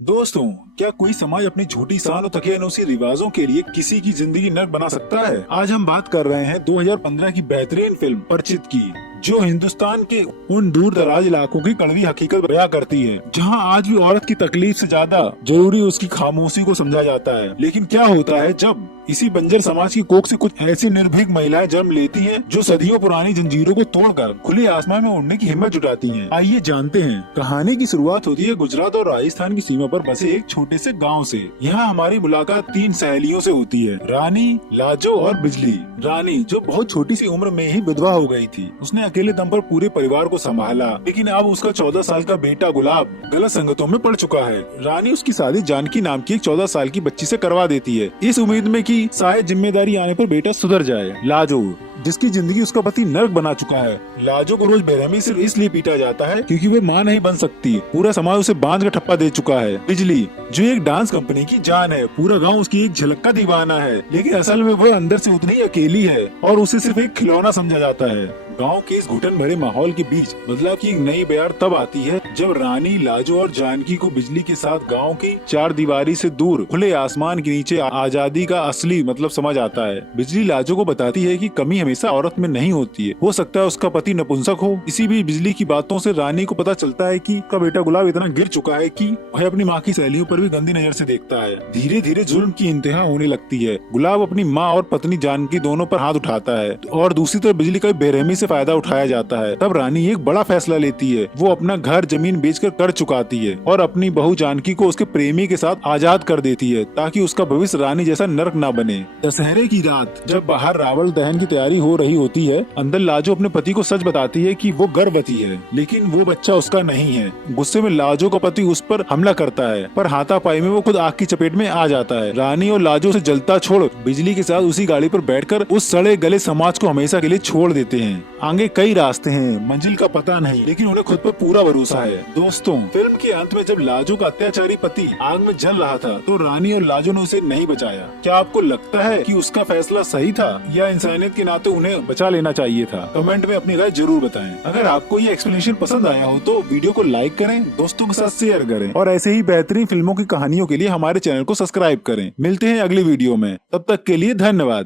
दोस्तों, क्या कोई समाज अपनी झूठी शान और तकियानुसी रिवाजों के लिए किसी की जिंदगी नर्क बना सकता है? आज हम बात कर रहे हैं 2015 की बेहतरीन फिल्म परिचित की, जो हिंदुस्तान के उन दूर दराज इलाकों की कड़वी हकीकत बयां करती है, जहां आज भी औरत की तकलीफ से ज्यादा जरूरी उसकी खामोशी को समझा जाता है। लेकिन क्या होता है जब इसी बंजर समाज की कोख से कुछ ऐसी निर्भीक महिलाएं जन्म लेती हैं, जो सदियों पुरानी जंजीरों को तोड़कर खुले आसमान में उड़ने की हिम्मत जुटाती हैं। आइए जानते हैं। कहानी की शुरुआत होती है गुजरात और राजस्थान की सीमा पर बसे एक छोटे से गांव से। यहाँ हमारी मुलाकात तीन सहेलियों से होती है, रानी, लाजो और बिजली। रानी, जो बहुत छोटी सी उम्र में ही विधवा हो गई थी, उसने अकेले दम पर पूरे परिवार को संभाला। लेकिन अब उसका 14 साल का बेटा गुलाब गलत संगतों में पड़ चुका है। रानी उसकी शादी जानकी नाम की एक 14 साल की बच्ची से करवा देती है, इस उम्मीद में कि शायद जिम्मेदारी आने पर बेटा सुधर जाए। लाजो, जिसकी जिंदगी उसका पति नर्क बना चुका है। लाजो को रोज बेरहमी सिर्फ इसलिए पीटा जाता है क्योंकि वो मां नहीं बन सकती। पूरा समाज उसे बांध का ठप्पा दे चुका है। बिजली, जो एक डांस कंपनी की जान है, पूरा गांव उसकी एक झलक का दीवाना है, लेकिन असल में वो अंदर से उतनी ही अकेली है और उसे सिर्फ एक खिलौना समझा जाता है। गांव के इस घुटन भरे माहौल के बीच बदलाव की एक नई बयार तब आती है जब रानी, लाजो और जानकी को बिजली के साथ गांव की चार दीवारी से दूर खुले आसमान के नीचे आजादी का असली मतलब समझ आता है। बिजली लाजो को बताती है कि कमी हमेशा औरत में नहीं होती है, हो सकता है उसका पति नपुंसक हो। इसी भी बिजली की बातों से रानी को पता चलता है कि उसका बेटा गुलाब इतना गिर चुका है कि वह अपनी माँ की सहेलियों पर भी गंदी नजर से देखता है। धीरे धीरे जुल्म की इंतहा होने लगती है। गुलाब अपनी माँ और पत्नी जानकी दोनों पर हाथ उठाता है और दूसरी तरफ बिजली का बेरहमी से फायदा उठाया जाता है। तब रानी एक बड़ा फैसला लेती है। वो अपना घर जमीन बेचकर कर चुकाती है और अपनी बहू जानकी को उसके प्रेमी के साथ आजाद कर देती है, ताकि उसका भविष्य रानी जैसा नर्क ना बने। दशहरे की रात जब बाहर रावण दहन की तैयारी हो रही होती है, अंदर लाजो अपने पति को सच बताती है कि वो गर्भवती है, लेकिन वो बच्चा उसका नहीं है। गुस्से में लाजो का पति उस पर हमला करता है, पर हाथापाई में वो खुद आग की चपेट में आ जाता है। रानी और लाजो से जलता छोड़ बिजली के साथ उसी गाड़ी पर बैठकर उस सड़े गले समाज को हमेशा के लिए छोड़ देते हैं। आगे कई रास्ते हैं, मंजिल का पता नहीं, लेकिन उन्हें खुद पर पूरा भरोसा है। दोस्तों, फिल्म के अंत में जब लाजो का अत्याचारी पति आग में जल रहा था, तो रानी और लाजो ने उसे नहीं बचाया। क्या आपको लगता है कि उसका फैसला सही था या इंसानियत के नाते उन्हें बचा लेना चाहिए था? कमेंट में अपनी राय जरूर बताएं। अगर आपको ये एक्सप्लेनेशन पसंद आया हो तो वीडियो को लाइक करें, दोस्तों के साथ शेयर करें और ऐसे ही बेहतरीन फिल्मों की कहानियों के लिए हमारे चैनल को सब्सक्राइब करें। मिलते हैं अगली वीडियो में, तब तक के लिए धन्यवाद।